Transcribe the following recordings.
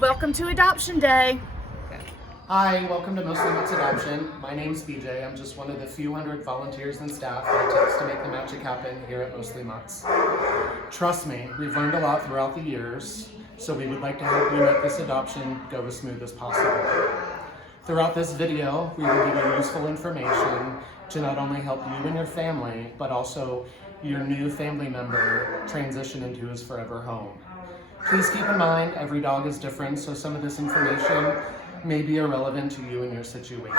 Welcome to Adoption Day. Hi, welcome to Mutts Adoption. My name's BJ. I'm just one of the few hundred volunteers and staff that it takes to make the magic happen here at Mutts. Trust me, we've learned a lot throughout the years, so we would like to help you make this adoption go as smooth as possible. Throughout this video, we will give you useful information to not only help you and your family, but also your new family member transition into his forever home. Please keep in mind, every dog is different, so some of this information may be irrelevant to you and your situation.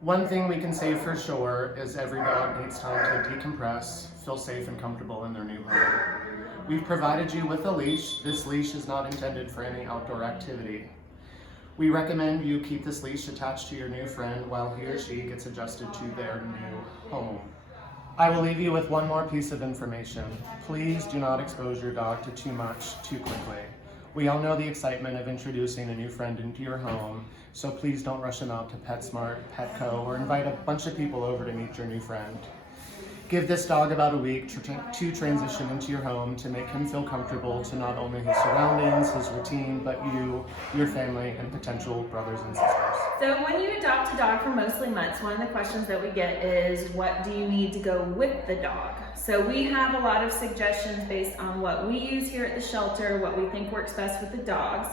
One thing we can say for sure is every dog needs time to decompress, feel safe and comfortable in their new home. We've provided you with a leash. This leash is not intended for any outdoor activity. We recommend you keep this leash attached to your new friend while he or she gets adjusted to their new home. I will leave you with one more piece of information. Please do not expose your dog to too much too quickly. We all know the excitement of introducing a new friend into your home, so please don't rush him out to PetSmart, Petco, or invite a bunch of people over to meet your new friend. Give this dog about a week to transition into your home to make him feel comfortable to not only his surroundings, his routine, but you, your family, and potential brothers and sisters. So when you adopt a dog from Mostly Mutts, one of the questions that we get is, what do you need to go with the dog? So we have a lot of suggestions based on what we use here at the shelter, what we think works best with the dogs.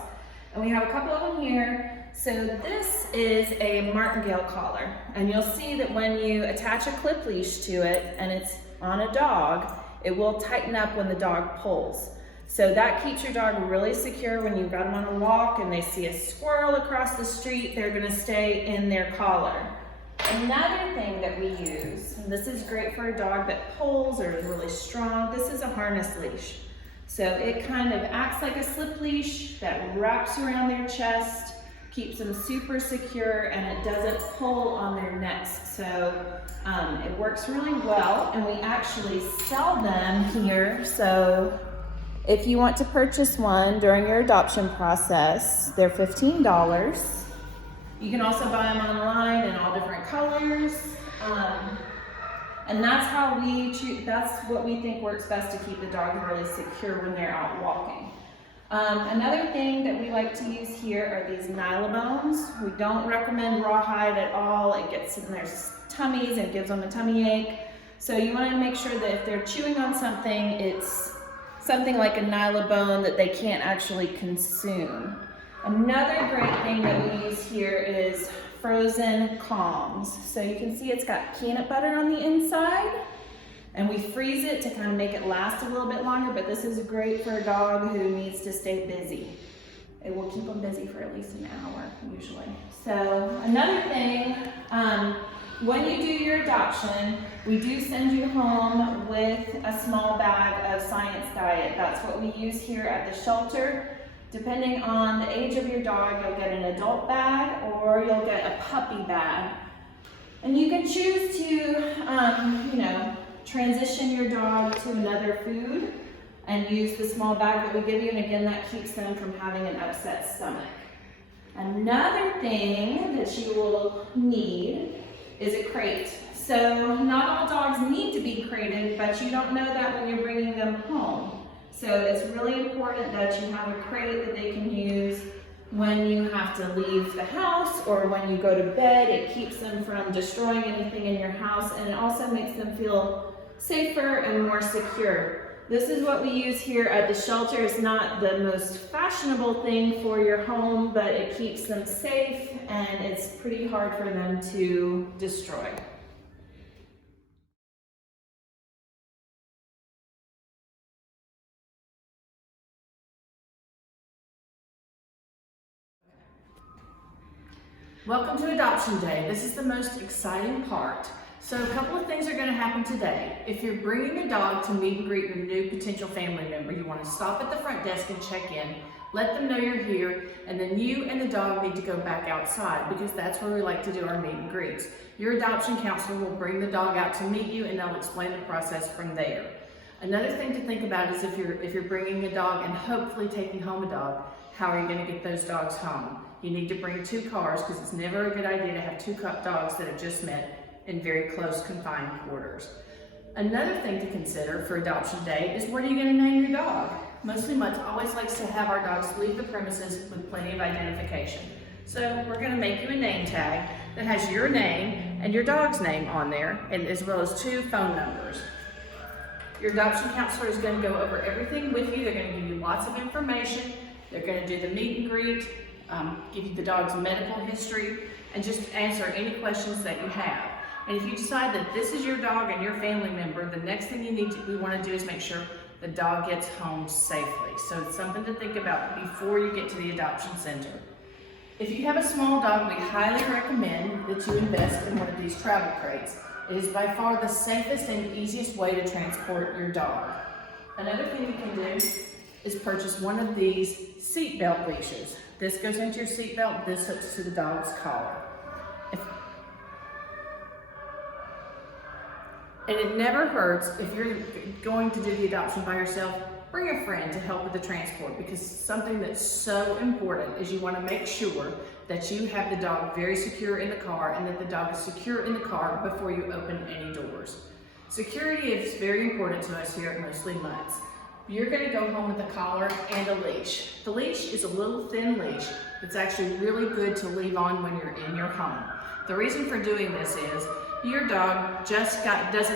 And we have a couple of them here. So this is a martingale collar, and you'll see that when you attach a clip leash to it and it's on a dog, it will tighten up when the dog pulls. So that keeps your dog really secure when you've got them on a walk and they see a squirrel across the street, they're gonna stay in their collar. Another thing that we use, and this is great for a dog that pulls or is really strong, this is a harness leash. So it kind of acts like a slip leash that wraps around their chest, keeps them super secure, and it doesn't pull on their necks. So it works really well, and we actually sell them here. So if you want to purchase one during your adoption process, they're $15. You can also buy them online in all different colors. And that's how we choose, that's what we think works best to keep the dog really secure when they're out walking. Another thing that we like to use here are these nylobones. We don't recommend rawhide at all. It gets in their tummies and gives them a tummy ache. So you want to make sure that if they're chewing on something, it's something like a nylobone that they can't actually consume. Another great thing that we use here is frozen calms. So you can see it's got peanut butter on the inside, and we freeze it to kind of make it last a little bit longer, but this is great for a dog who needs to stay busy. It will keep them busy for at least an hour, usually. So another thing, when you do your adoption, we do send you home with a small bag of Science Diet. That's what we use here at the shelter. Depending on the age of your dog, you'll get an adult bag or you'll get a puppy bag. And you can choose to, transition your dog to another food and use the small bag that we give you, and again, that keeps them from having an upset stomach. Another thing that you will need is a crate. So not all dogs need to be crated, but you don't know that when you're bringing them home. So it's really important that you have a crate that they can use when you have to leave the house or when you go to bed. It keeps them from destroying anything in your house, and it also makes them feel safer and more secure. This is what we use here at the shelter. It's not the most fashionable thing for your home, but it keeps them safe and it's pretty hard for them to destroy. Welcome to Adoption Day. This is the most exciting part. So a couple of things are going to happen today. If you're bringing a dog to meet and greet your new potential family member, you want to stop at the front desk and check in, let them know you're here, and then you and the dog need to go back outside because that's where we like to do our meet and greets. Your adoption counselor will bring the dog out to meet you and they'll explain the process from there. Another thing to think about is if you're bringing a dog and hopefully taking home a dog, how are you going to get those dogs home? You need to bring 2 cars because it's never a good idea to have 2 dogs that have just met in very close confined quarters. Another thing to consider for adoption day is what are you going to name your dog? Mostly Mutts always likes to have our dogs leave the premises with plenty of identification. So we're going to make you a name tag that has your name and your dog's name on there, and as well as 2 phone numbers. Your adoption counselor is going to go over everything with you. They're going to give you lots of information. They're going to do the meet and greet, give you the dog's medical history, and just answer any questions that you have. And if you decide that this is your dog and your family member, the next thing we want to do is make sure the dog gets home safely. So it's something to think about before you get to the adoption center. If you have a small dog, we highly recommend that you invest in one of these travel crates. It is by far the safest and easiest way to transport your dog. Another thing you can do is purchase one of these seatbelt leashes. This goes into your seatbelt, this hooks to the dog's collar. And it never hurts if you're going to do the adoption by yourself, bring a friend to help with the transport, because something that's so important is you want to make sure that you have the dog very secure in the car and that the dog is secure in the car before you open any doors. Security is very important to us here at Mostly Mutts. You're going to go home with a collar and a leash. The leash is a little thin leash that's actually really good to leave on when you're in your home. The reason for doing this is your dog doesn't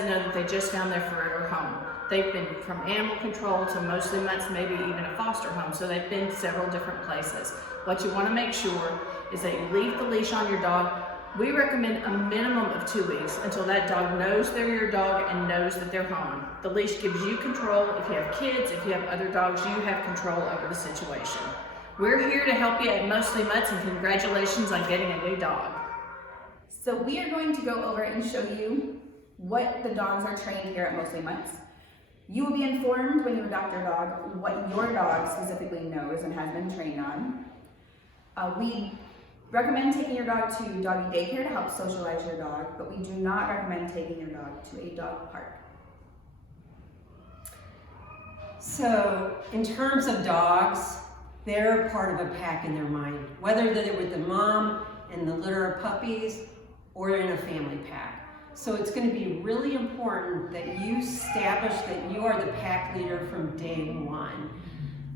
know that they just found their forever home. They've been from animal control to Mostly Mutts, maybe even a foster home, so they've been several different places. What you want to make sure is that you leave the leash on your dog. We recommend a minimum of 2 weeks until that dog knows they're your dog and knows that they're home. The leash gives you control. If you have kids, if you have other dogs, you have control over the situation. We're here to help you at Mostly Mutts, and congratulations on getting a new dog. So we are going to go over and show you what the dogs are trained here at Mostly Mutts. You will be informed when you adopt your dog what your dog specifically knows and has been trained on. We recommend taking your dog to doggy daycare to help socialize your dog, but we do not recommend taking your dog to a dog park. So in terms of dogs, they're part of a pack in their mind, whether they're with the mom and the litter of puppies or in a family pack. So it's going to be really important that you establish that you are the pack leader from day one.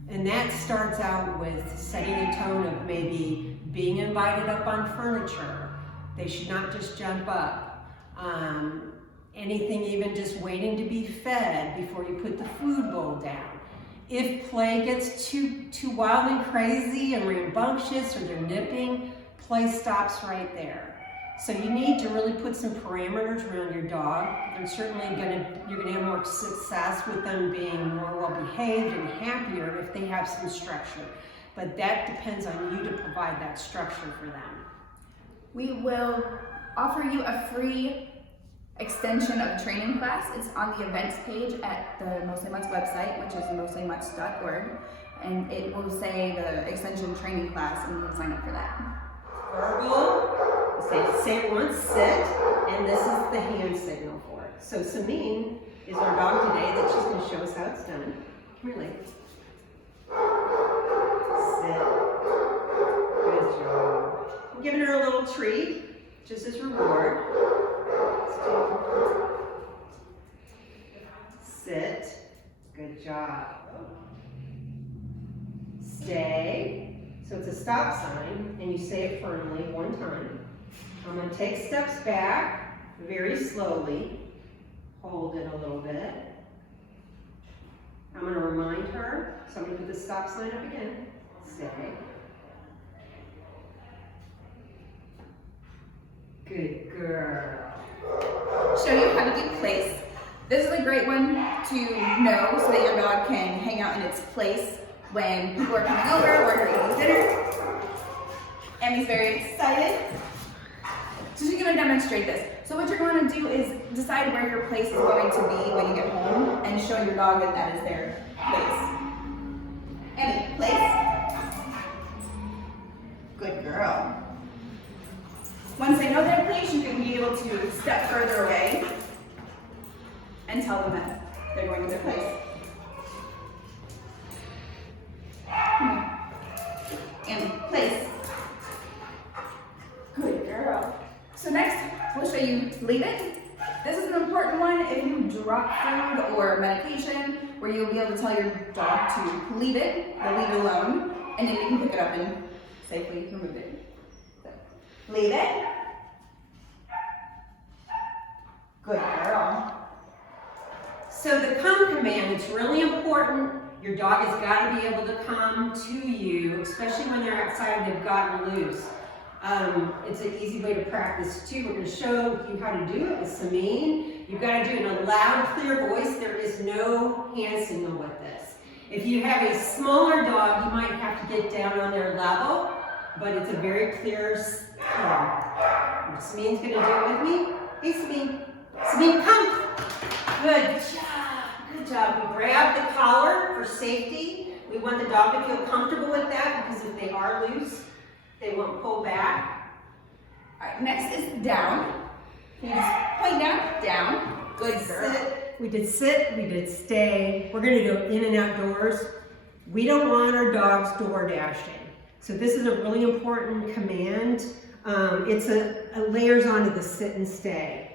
And that starts out with setting a tone of maybe being invited up on furniture. They should not just jump up. Anything even just waiting to be fed before you put the food bowl down. If play gets too wild and crazy and rambunctious or they're nipping, play stops right there. So you need to really put some parameters around your dog. They're certainly you're gonna have more success with them being more well behaved and happier if they have some structure. But that depends on you to provide that structure for them. We will offer you a free extension of training class. It's on the events page at the Mostly Mutts website, which is mostlymutts.org, and it will say the extension training class, and you can sign up for that. Verbal, say it once, sit, and this is the hand signal for it. So Samine is our dog today that she's going to show us how it's done. Come here, lady. Sit. Good job. I'm giving her a little treat, just as reward. Sit. Good job. Stay. So it's a stop sign, and you say it firmly one time. I'm going to take steps back very slowly. Hold it a little bit. I'm going to remind her. So I'm going to put the stop sign up again. Stay. Good girl. Show you how to do place. This is a great one to know so that your dog can hang out in its place when people are coming over or you're eating dinner. Emmy's very excited. So she's going to demonstrate this. So what you're going to do is decide where your place is going to be when you get home and show your dog that that is their place. Emmy, place. Good girl. Once they know their place, you can be able to step further away and tell them that they're going to their place. And place. Good girl. So next, we'll show you leave it. This is an important one. If you drop food or medication, where you'll be able to tell your dog to leave it, or leave it alone, and then you can pick it up and safely remove it. So, leave it. Good girl. So the come command, it's really important. Your dog has got to be able to come to you, especially when they're outside and they've gotten loose. It's an easy way to practice too. We're going to show you how to do it with Samin. You've got to do it in a loud, clear voice. There is no hand signal with this. If you have a smaller dog, you might have to get down on their level, but it's a very clear come. Samin's going to do it with me. Hey, Samin. Samin, come. Good job. Good job. We grab the collar for safety. We want the dog to feel comfortable with that because if they are loose, they won't pull back. All right, next is down. Can you just point down? Good girl. Sit. We did sit, we did stay. We're gonna go in and outdoors. We don't want our dogs door dashing. So this is a really important command. It's a layers onto the sit and stay.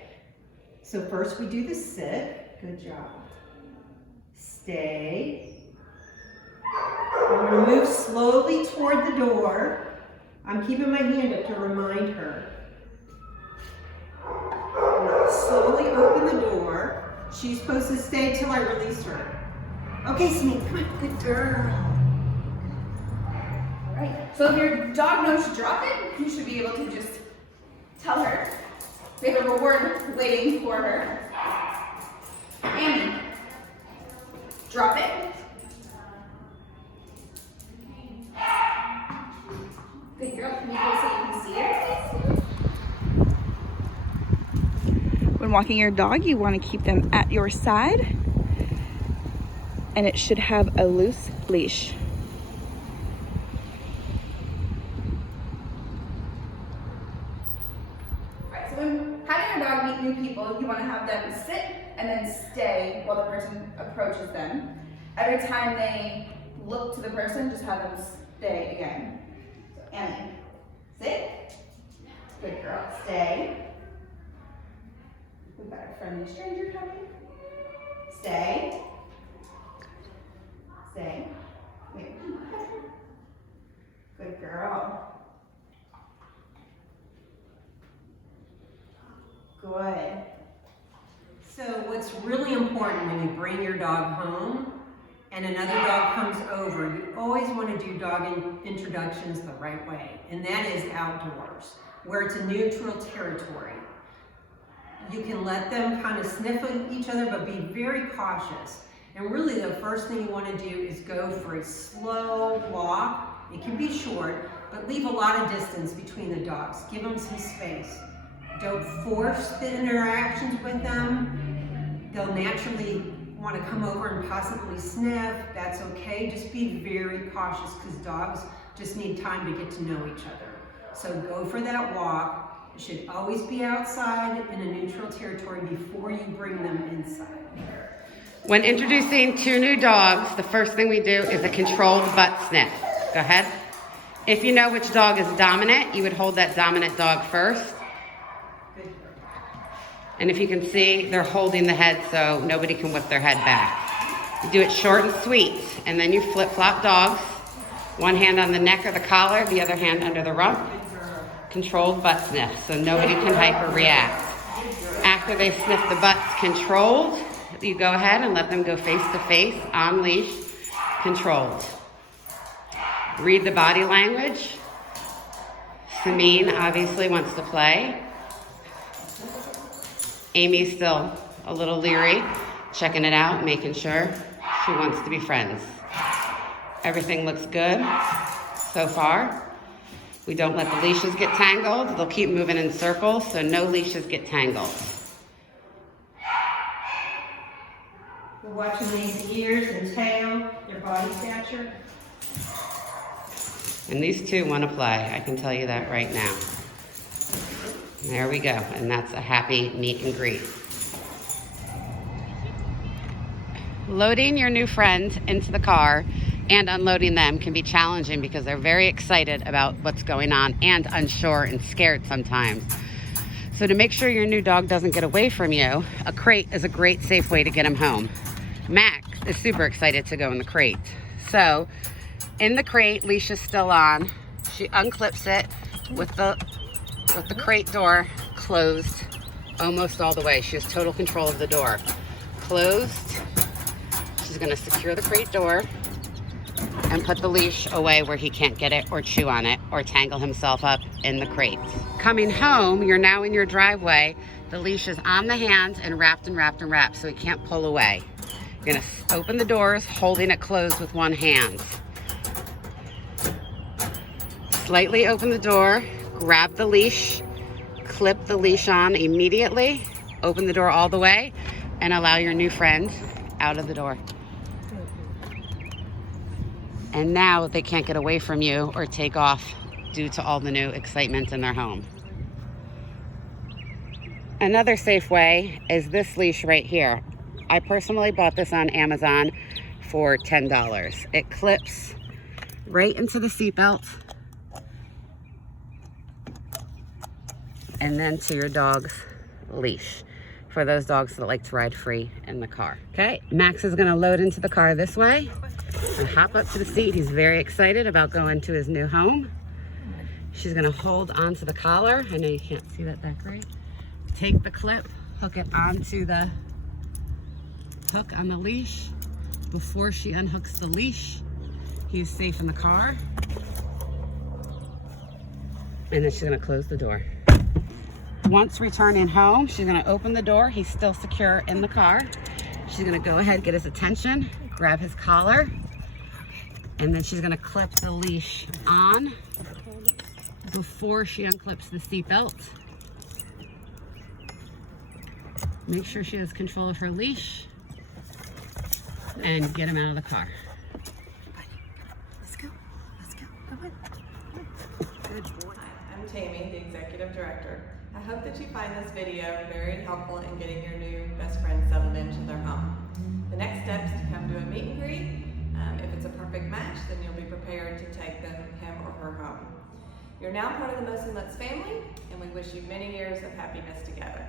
So first we do the sit. Good job. Stay. We're gonna move slowly toward the door. I'm keeping my hand up to remind her. Slowly open the door. She's supposed to stay till I release her. Okay, Samin, come on, good girl. All right, so if your dog knows to drop it, you should be able to just tell her. We have a reward waiting for her. Annie, drop it. Good girl, can you go so you can see her? When walking your dog, you want to keep them at your side, and it should have a loose leash. Alright, so when having your dog meet new people, you want to have them sit and then stay while the person approaches them. Every time they look to the person, just have them stay again. So, Annie, sit. Good girl, stay. We've got a friendly stranger coming. Stay. Stay. Wait. Good girl. Good. So what's really important when you bring your dog home and another dog comes over, you always want to do dog introductions the right way. And that is outdoors, where it's a neutral territory. You can let them kind of sniff at each other, but be very cautious. And really the first thing you want to do is go for a slow walk. It can be short, but leave a lot of distance between the dogs. Give them some space. Don't force the interactions with them. They'll naturally want to come over and possibly sniff. That's okay. Just be very cautious because dogs just need time to get to know each other. So go for that walk. You should always be outside in a neutral territory before you bring them inside. When introducing two new dogs, the first thing we do is a controlled butt sniff. Go ahead. If you know which dog is dominant, you would hold that dominant dog first. And if you can see, they're holding the head so nobody can whip their head back. You do it short and sweet, and then you flip-flop dogs. One hand on the neck or the collar, the other hand under the rump. Controlled butt sniff, so nobody can hyper-react. After they sniff the butts controlled, you go ahead and let them go face-to-face, on leash, controlled. Read the body language. Samin obviously wants to play. Amy's still a little leery, checking it out, making sure she wants to be friends. Everything looks good so far. We don't let the leashes get tangled. They'll keep moving in circles, so no leashes get tangled. We're watching these ears and tail, their body stature. And these two want to play, I can tell you that right now. There we go, and that's a happy meet and greet. Loading your new friends into the car and unloading them can be challenging because they're very excited about what's going on and unsure and scared sometimes. So to make sure your new dog doesn't get away from you, a crate is a great safe way to get him home. Max is super excited to go in the crate. So in the crate, leash is still on. She unclips it with the crate door closed almost all the way. She has total control of the door. Closed. She's gonna secure the crate door and put the leash away where he can't get it or chew on it or tangle himself up in the crate. Coming home, you're now in your driveway. The leash is on the hands and wrapped and wrapped and wrapped so he can't pull away. You're gonna open the doors, holding it closed with one hand. Slightly open the door, grab the leash, clip the leash on immediately, open the door all the way, and allow your new friend out of the door. And now they can't get away from you or take off due to all the new excitement in their home. Another safe way is this leash right here. I personally bought this on Amazon for $10. It clips right into the seatbelt and then to your dog's leash for those dogs that like to ride free in the car. Okay, Max is gonna load into the car this way and hop up to the seat. He's very excited about going to his new home. She's gonna hold onto the collar. I know you can't see that great. Take the clip, hook it onto the hook on the leash. Before she unhooks the leash, he's safe in the car. And then she's gonna close the door. Once returning home, she's gonna open the door. He's still secure in the car. She's gonna go ahead, get his attention, grab his collar, and then she's gonna clip the leash on before she unclips the seatbelt. Make sure she has control of her leash and get him out of the car. Let's go. Let's go. Good boy. Hi, I'm Tammy, the Executive Director. I hope that you find this video very helpful in getting your new best friend settled into their home. The next step is to come to a meet and greet. If it's a perfect match, then you'll be prepared to take him or her home. You're now part of the Mutts family, and we wish you many years of happiness together.